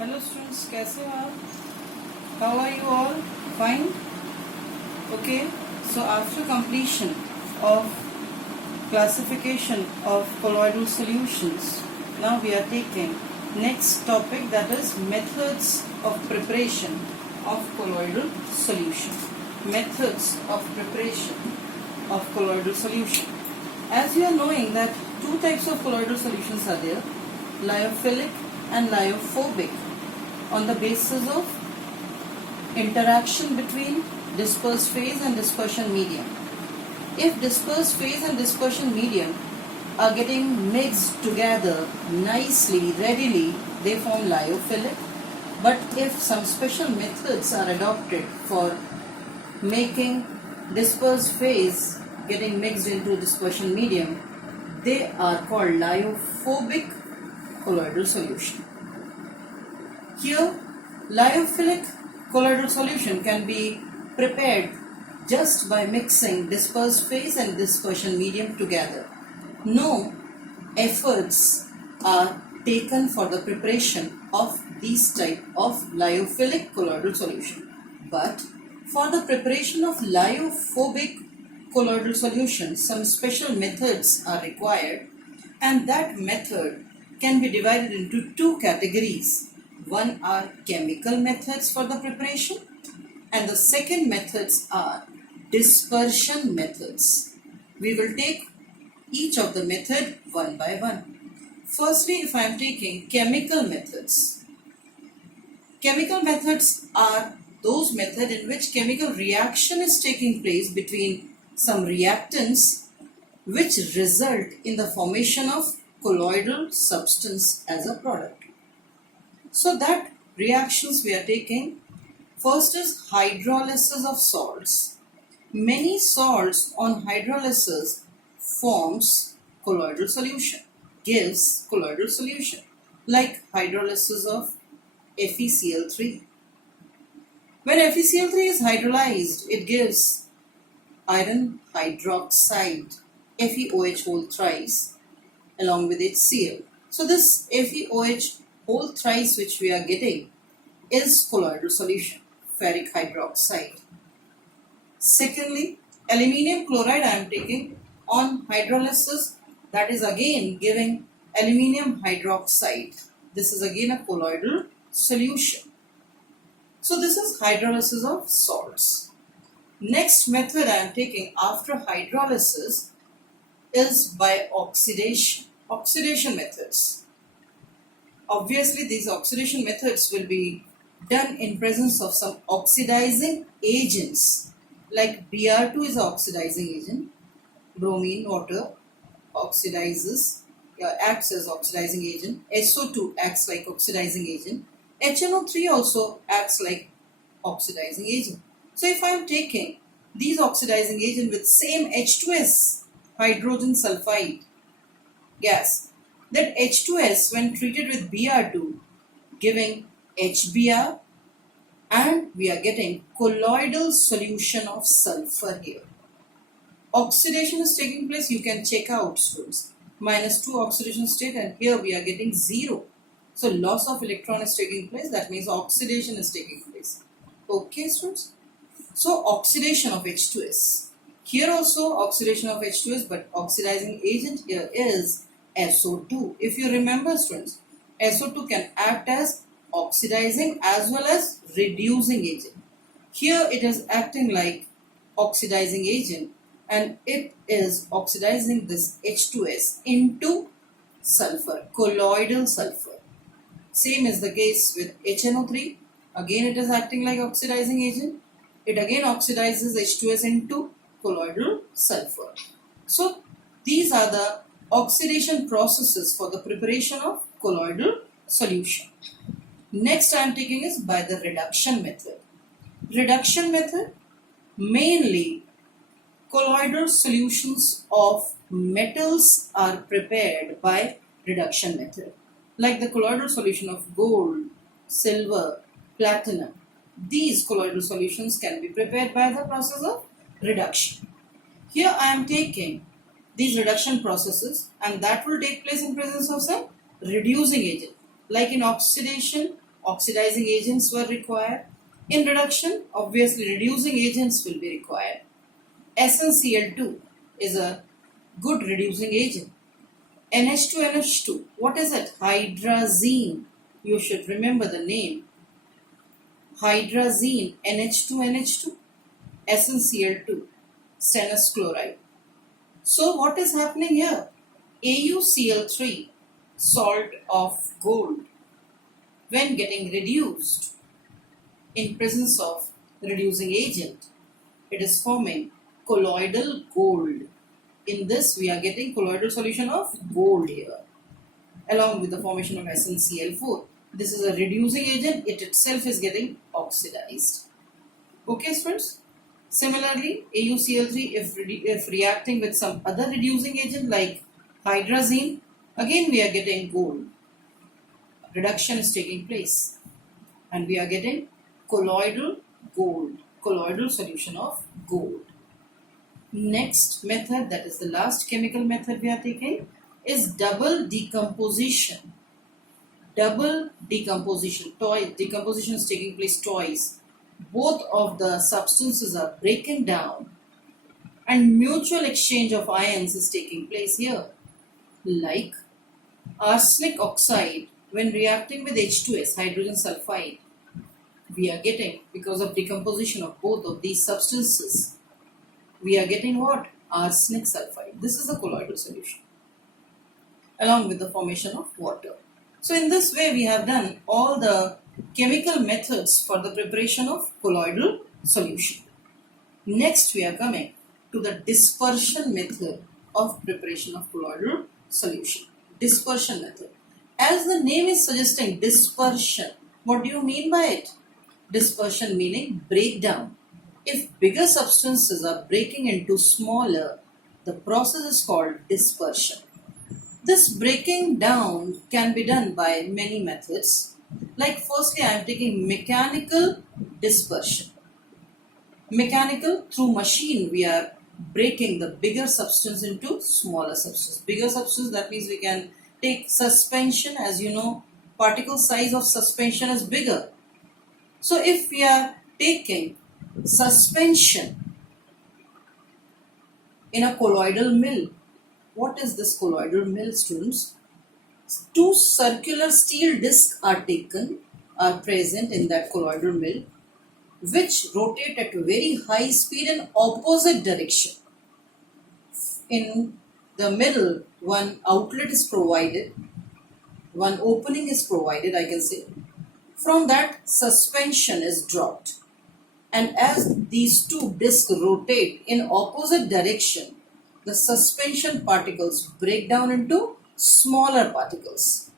Hello students, कैसे हो आप? How are you all? Fine? Okay, so after completion of classification of colloidal solutions, now we are taking next topic, that is methods of preparation of colloidal solution. Methods of preparation of colloidal solution. As you are knowing that two types of colloidal solutions are there, lyophilic and lyophobic, on the basis of interaction between disperse phase and dispersion medium. If disperse phase and dispersion medium are getting mixed together nicely, readily, they form lyophilic. But if some special methods are adopted for making disperse phase getting mixed into dispersion medium, they are called lyophobic colloidal solution. Here, lyophilic colloidal solution can be prepared just by mixing disperse phase and dispersion medium together. No efforts are taken for the preparation of these type of lyophilic colloidal solution. But for the preparation of lyophobic colloidal solution, some special methods are required, and that method can be divided into two categories. One are chemical methods for the preparation, and the second methods are dispersion methods. We will take each of the method one by one. Firstly, if I am taking chemical methods are those methods in which chemical reaction is taking place between some reactants which result in the formation of colloidal substance as a product. So that reactions we are taking, first is hydrolysis of salts. Many salts on hydrolysis forms colloidal solution, gives colloidal solution, like hydrolysis of FeCl3. When FeCl3 is hydrolyzed, it gives iron hydroxide, FeOH whole thrice, along with HCl. So this FeOH whole thrice which we are getting is colloidal solution, ferric hydroxide. Secondly, aluminium chloride I am taking on hydrolysis, that is again giving aluminium hydroxide. This is again a colloidal solution. So this is hydrolysis of salts. Next method I am taking after hydrolysis is by oxidation. Oxidation methods. Obviously, these oxidation methods will be done in presence of some oxidizing agents, like Br2 is an oxidizing agent, bromine water oxidizes, acts as oxidizing agent, SO2 acts like oxidizing agent, HNO3 also acts like oxidizing agent. So if I am taking these oxidizing agents with same H2S, hydrogen sulfide gas, that H2S when treated with Br2 giving HBr, and we are getting colloidal solution of sulfur here. Oxidation is taking place, you can check out students, -2 oxidation state, and here we are getting 0. So loss of electron is taking place, that means oxidation is taking place. Okay students, so oxidation of H2S. Here also oxidation of H2S, but oxidizing agent here is SO2. If you remember students, SO2 can act as oxidizing as well as reducing agent. Here it is acting like oxidizing agent, and it is oxidizing this H2S into sulfur, colloidal sulfur. Same is the case with HNO3. Again it is acting like oxidizing agent. It again oxidizes H2S into colloidal sulfur. So these are the oxidation processes for the preparation of colloidal solution. Next I am taking is by the reduction method. Reduction method, mainly colloidal solutions of metals are prepared by reduction method, like the colloidal solution of gold, silver, platinum. These colloidal solutions can be prepared by the process of reduction. Here I am taking these reduction processes, and that will take place in presence of some reducing agent. Like in oxidation, Oxidizing agents were required. In reduction, obviously reducing agents will be required. SnCl2 is a good reducing agent. NH2NH2, what is it? Hydrazine. You should remember the name. Hydrazine, NH2NH2, SnCl2, stannous chloride. So what is happening here? AuCl3, salt of gold, when getting reduced in presence of reducing agent, it is forming colloidal gold. In this, we are getting colloidal solution of gold here, along with the formation of SnCl4. This is a reducing agent, it itself is getting oxidized. Okay, students? Similarly, AuCl3, if reacting with some other reducing agent like hydrazine, again we are getting gold. Reduction is taking place and we are getting colloidal gold, colloidal solution of gold. Next method, that is the last chemical method we are taking, is double decomposition. Double decomposition. Decomposition is taking place twice. Both of the substances are breaking down and mutual exchange of ions is taking place here. Like arsenic oxide, when reacting with H2S, hydrogen sulfide, we are getting, because of decomposition of both of these substances, we are getting what? Arsenic sulfide. This is a colloidal solution, along with the formation of water. So in this way, we have done all the chemical methods for the preparation of colloidal solution. Next, we are coming to the dispersion method of preparation of colloidal solution. Dispersion method. As the name is suggesting, dispersion. What do you mean by it? Dispersion meaning breakdown. If bigger substances are breaking into smaller, the process is called dispersion. This breaking down can be done by many methods. Like firstly, I am taking mechanical dispersion. Mechanical, through machine, we are breaking the bigger substance into smaller substance. Bigger substance, that means we can take suspension. As you know, particle size of suspension is bigger. So if we are taking suspension in a colloidal mill, what is this colloidal mill, students? Two circular steel discs are present in that colloidal mill, which rotate at a very high speed in opposite direction. In the middle, one outlet is provided, one opening is provided, I can say. From that, suspension is dropped. And as these two discs rotate in opposite direction, the suspension particles break down into smaller particles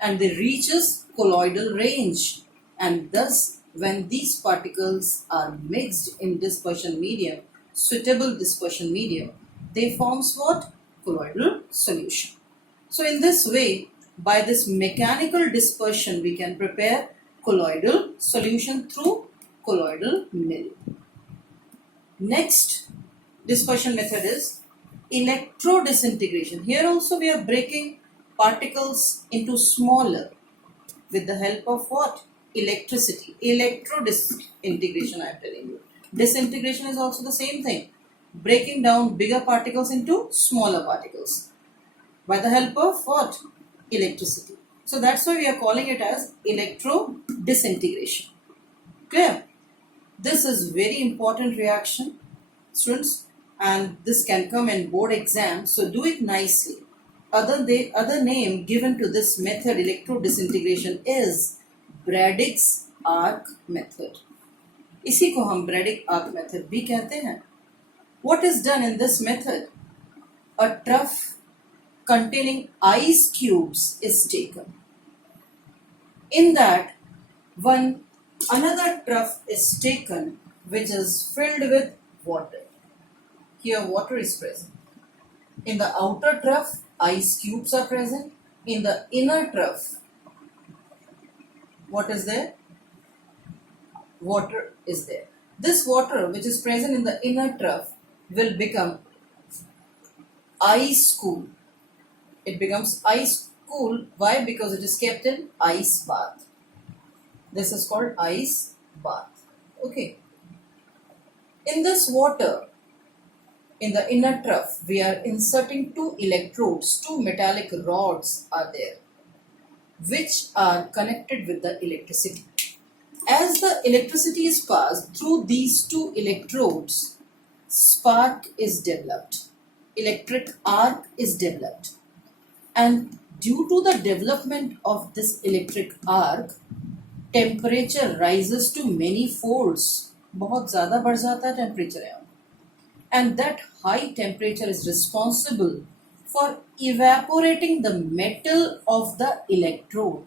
and they reaches colloidal range. And thus, when these particles are mixed in dispersion medium, suitable dispersion medium, they forms what? Colloidal solution. So in this way, by this mechanical dispersion, we can prepare colloidal solution through colloidal mill. Next dispersion method is electro disintegration. Here also we are breaking particles into smaller with the help of what? Electricity. Electro disintegration, I am telling you. Disintegration is also the same thing. Breaking down bigger particles into smaller particles by the help of what? Electricity. So that's why we are calling it as electro disintegration. Clear? This is very important reaction, students, and this can come in board exam. So do it nicely. Other name given to this method, electro disintegration, is Braddock's arc method. इसी को हम Braddock arc method भी कहते हैं. What is done in this method? A trough containing ice cubes is taken. In that, another trough is taken which is filled with water. Here water is present. In the outer trough, ice cubes are present. In the inner trough, what is there? Water is there. This water which is present in the inner trough will become ice cool. It becomes ice cool. Why? Because it is kept in ice bath. This is called ice bath. Okay. In this water, in the inner trough, we are inserting two electrodes, two metallic rods are there, which are connected with the electricity. As the electricity is passed through these two electrodes, spark is developed, electric arc is developed, and due to the development of this electric arc, temperature rises to many folds. बहुत ज़्यादा बढ़ जाता है temperature यहाँ, and that high temperature is responsible for evaporating the metal of the electrode.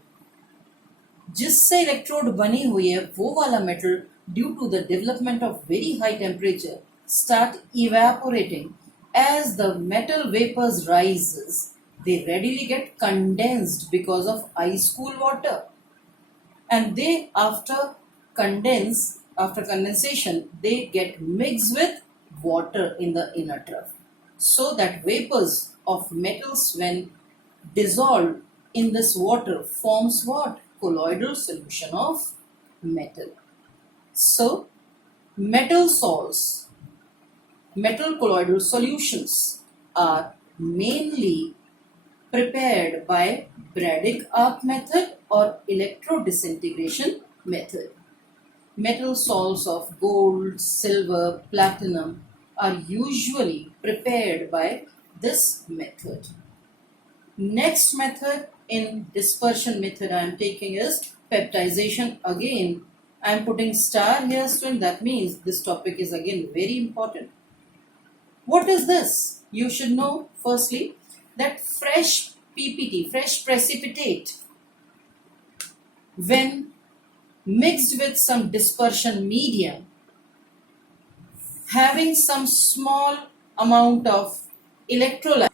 जिससे electrode बनी हुई है वो वाला metal due to the development of very high temperature start evaporating. As the metal vapors rises, they readily get condensed because of ice cool water, and they after condensation they get mixed with water in the inner trough, so that vapors of metals when dissolved in this water forms what? Colloidal solution of metal. So metal colloidal solutions are mainly prepared by Bragg arc method or Electro Disintegration method. Metal salts of gold, silver, platinum are usually prepared by this method. Next method in dispersion method I am taking is peptization. Again, I am putting star here, student. That means this topic is again very important. What is this? You should know firstly that fresh PPT, fresh precipitate, when mixed with some dispersion medium, having some small amount of electrolyte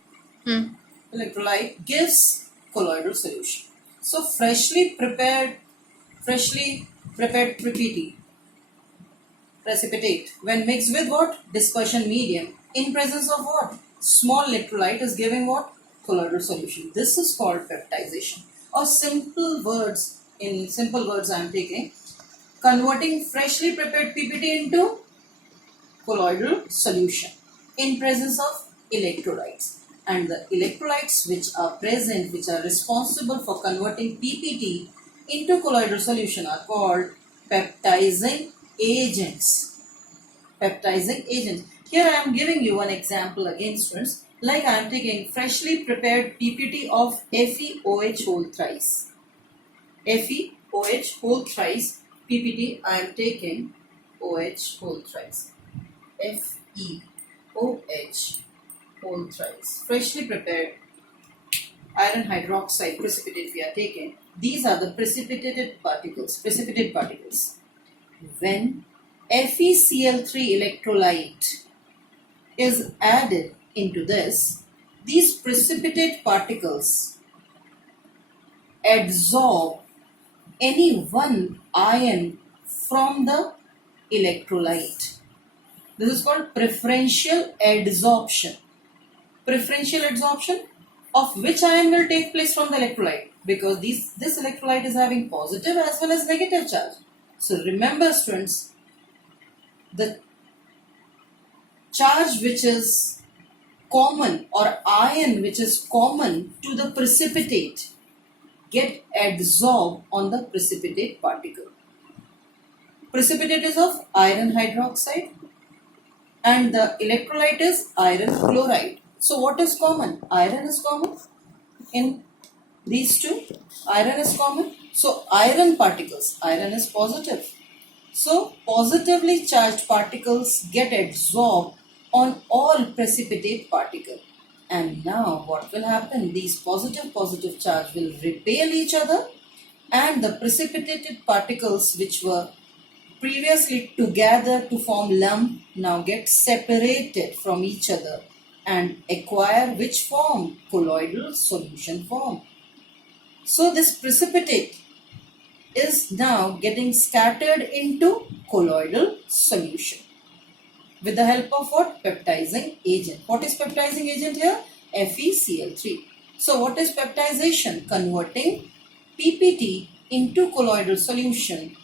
gives colloidal solution. So freshly prepared precipitate when mixed with what? Dispersion medium in presence of what? Small electrolyte is giving what? Colloidal solution. This is called peptization. Or simple words I am taking, converting freshly prepared PPT into colloidal solution in presence of electrolytes. And the electrolytes which are present, which are responsible for converting PPT into colloidal solution, are called peptizing agents. Peptizing agents. Here I am giving you an example again, students. Like I am taking freshly prepared PPT of FeOH whole thrice. FeOH whole thrice PPT I am taking OH whole thrice. FeOH whole thrice. Freshly prepared iron hydroxide precipitate we are taking. These are the precipitate particles. When FeCl3 electrolyte is added into this, these precipitate particles absorb any one ion from the electrolyte. This is called preferential adsorption. Preferential adsorption of which ion will take place from the electrolyte, because this electrolyte is having positive as well as negative charge. So remember, students, the charge which is common or ion which is common to the precipitate get adsorbed on the precipitate particle. Precipitate is of iron hydroxide and the electrolyte is iron chloride. So what is common? Iron is common in these two. Iron is common. So iron particles, iron is positive. So positively charged particles get adsorbed on all precipitate particle. And now what will happen? These positive charge will repel each other, and the precipitated particles which were previously together to form lump now get separated from each other and acquire which form? Colloidal solution form. So this precipitate is now getting scattered into colloidal solution with the help of what? Peptizing agent. What is peptizing agent here? FeCl3. So what is peptization? Converting PPT into colloidal solution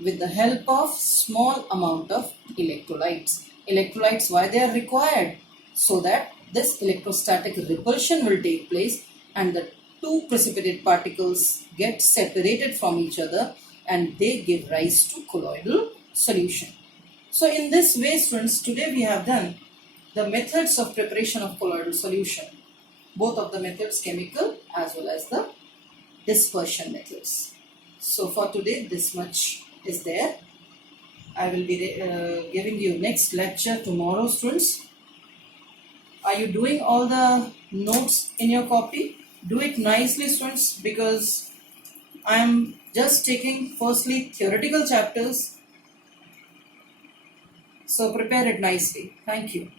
with the help of small amount of electrolytes. Electrolytes, why they are required? So that this electrostatic repulsion will take place and the two precipitate particles get separated from each other and they give rise to colloidal solution. So in this way, students, today we have done the methods of preparation of colloidal solution. Both of the methods, chemical as well as the dispersion methods. So for today, this much is there. I will be giving you next lecture tomorrow, students. Are you doing all the notes in your copy? Do it nicely, students, because I am just taking firstly theoretical chapters. So prepare it nicely. Thank you.